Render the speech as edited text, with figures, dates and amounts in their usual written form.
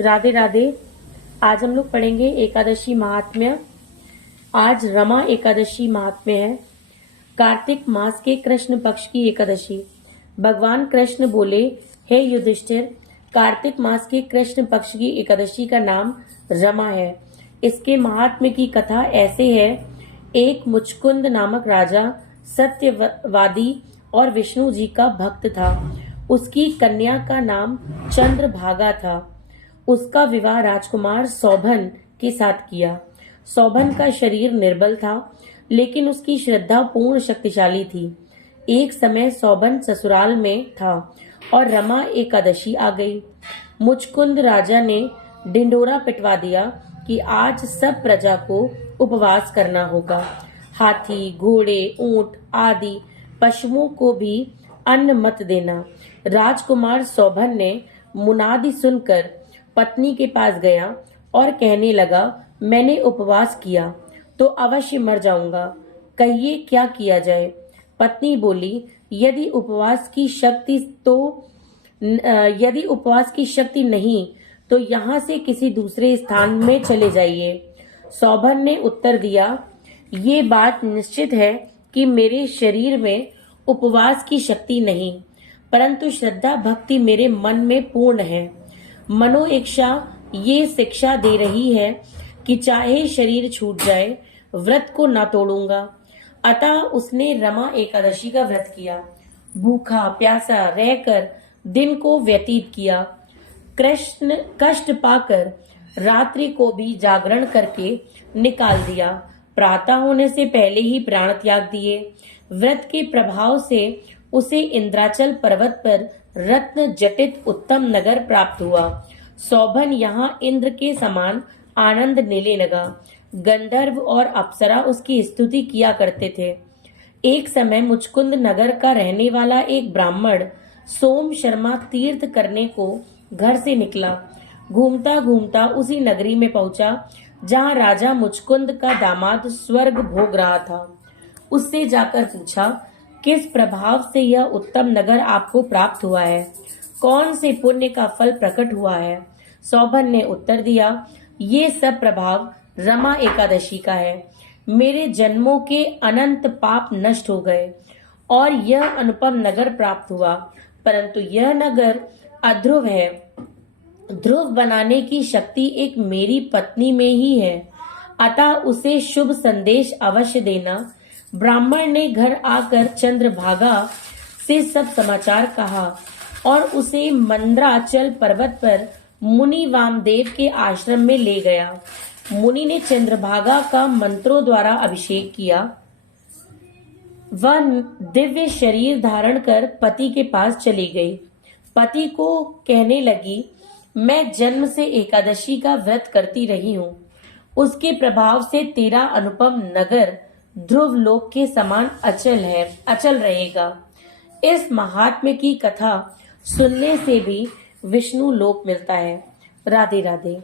राधे राधे। आज हम लोग पढ़ेंगे एकादशी महात्म्य। आज रमा एकादशी महात्म्य है। कार्तिक मास के कृष्ण पक्ष की एकादशी। भगवान कृष्ण बोले, हे युधिष्ठिर, कार्तिक मास के कृष्ण पक्ष की एकादशी का नाम रमा है। इसके महात्म्य की कथा ऐसे है। एक मुचकुंद नामक राजा सत्यवादी और विष्णु जी का भक्त था। उसकी कन्या का नाम चंद्रभागा था। उसका विवाह राजकुमार सौभन के साथ किया। सौभन का शरीर निर्बल था, लेकिन उसकी श्रद्धा पूर्ण शक्तिशाली थी। एक समय सौभन ससुराल में था और रमा एकादशी आ गई। मुचकुंद राजा ने ढिंढोरा पिटवा दिया कि आज सब प्रजा को उपवास करना होगा। हाथी, घोड़े, ऊंट आदि पशुओं को भी अन्न मत देना। राजकुमार सौभन ने मुनादी सुनकर पत्नी के पास गया और कहने लगा, मैंने उपवास किया तो अवश्य मर जाऊंगा। कहिए क्या किया जाए? पत्नी बोली, यदि उपवास की शक्ति नहीं तो यहाँ से किसी दूसरे स्थान में चले जाइए। सौभन ने उत्तर दिया, ये बात निश्चित है कि मेरे शरीर में उपवास की शक्ति नहीं, परंतु श्रद्धा भक्ति मेरे मन में पूर्ण है। मनोइच्छा ये शिक्षा दे रही है कि चाहे शरीर छूट जाए, व्रत को न तोड़ूंगा। अतः उसने रमा एकादशी का व्रत किया। भूखा प्यासा रहकर दिन को व्यतीत किया। कृष्ण कष्ट पाकर रात्रि को भी जागरण करके निकाल दिया। प्रातः होने से पहले ही प्राण त्याग दिए। व्रत के प्रभाव से उसे इंद्राचल पर्वत पर रत्न जटित उत्तम नगर प्राप्त हुआ। सौभन यहाँ इंद्र के समान आनंद लेने लगा। गंधर्व और अप्सरा उसकी स्तुति किया करते थे। एक समय मुचकुंद नगर का रहने वाला एक ब्राह्मण सोम शर्मा तीर्थ करने को घर से निकला। घूमता घूमता उसी नगरी में पहुंचा जहाँ राजा मुचकुंद का दामाद स्वर्ग भोग रहा था। उससे जाकर पूछा, किस प्रभाव से यह उत्तम नगर आपको प्राप्त हुआ है? कौन से पुण्य का फल प्रकट हुआ है? सौभन ने उत्तर दिया, ये सब प्रभाव रमा एकादशी का है। मेरे जन्मों के अनंत पाप नष्ट हो गए और यह अनुपम नगर प्राप्त हुआ। परंतु यह नगर अध्रुव है। ध्रुव बनाने की शक्ति एक मेरी पत्नी में ही है, अतः उसे शुभ संदेश अवश्य देना। ब्राह्मण ने घर आकर चंद्रभागा से सब समाचार कहा और उसे मंद्राचल पर्वत पर मुनि वामदेव के आश्रम में ले गया। मुनि ने चंद्रभागा का मंत्रों द्वारा अभिषेक किया। वह दिव्य शरीर धारण कर पति के पास चली गई। पति को कहने लगी, मैं जन्म से एकादशी का व्रत करती रही हूँ। उसके प्रभाव से तेरा अनुपम नगर ध्रुव लोक के समान अचल रहेगा। इस महात्म्य की कथा सुनने से भी विष्णु लोक मिलता है। राधे राधे।